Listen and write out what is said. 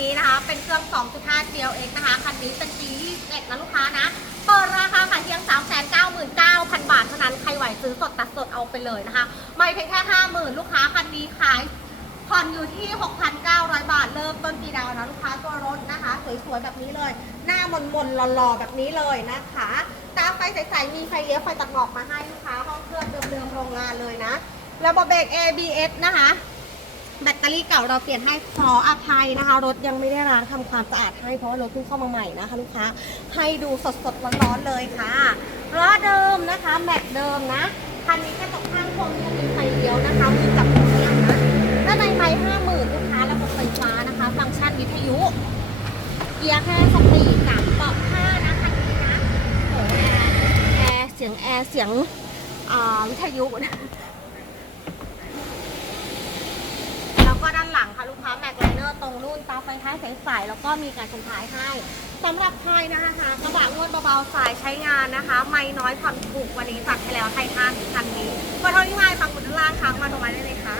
นี้นะคะ เป็นเครื่อง 2.5 GLX นะคะ คันนี้เป็นปี21นะลูกค้านะ เปิดราคาขายเพียง 399,000 บาทเท่านั้น ใครไหวซื้อสดตัดสดเอาไปเลยนะคะ ไม่เพียงแค่ 50,000 ลูกค้าคันนี้ขายผ่อนอยู่ที่ 6,900 บาท เริ่มต้นปีดาวนะลูกค้าตัวรถนะคะ สวยๆ แบบนี้เลย หน้ามนมนๆหล่อๆ แบบนี้เลยนะคะ ตาไฟใสๆ มีไฟเลี้ยวไฟตัดหมอกมาให้ลูกค้า ห้องเครื่องเดิมๆ โรงงานเลยนะ ระบบเบรก ABS นะคะ แบตเตอรี่เก่าเราเปลี่ยนให้ขออภัยนะคะ รถยังไม่ได้ล้างทำความสะอาดให้เพราะว่ารถเพิ่งเข้ามาใหม่นะคะลูกค้าให้ดูสดๆร้อนๆเลยค่ะล้อเดิมนะคะแม็กเดิมนะคันนี้กระจกข้างคมยังมีไฟเลี้ยวนะคะมีจับตรงนี้นะด้านในไม้ห้าหมื่นลูกค้าระบบไฟฟ้านะคะ ฟังก์ชันวิทยุเกียร์แค่สปีดกับเบาะผ้านะคันนี้นะโอ้แอร์แอร์เสียงแอร์เสียงอ่าวิทยุนะ แล้วก็ด้านหลังค่ะลูกค้าแม็กไลเนอร์ตรงรุ่นตาไฟท้ายใสๆแล้วก็มีการชนท้ายให้สำหรับใครนะคะกระบะงวดเบาๆสายใช้งานนะคะ ไม่น้อยผ่อนถูกวันนี้จัดให้แล้วไททันคันนี้เบอร์โทรที่มาฟังบนด้านล่างค้างมาโทรมาได้เลยค่ะ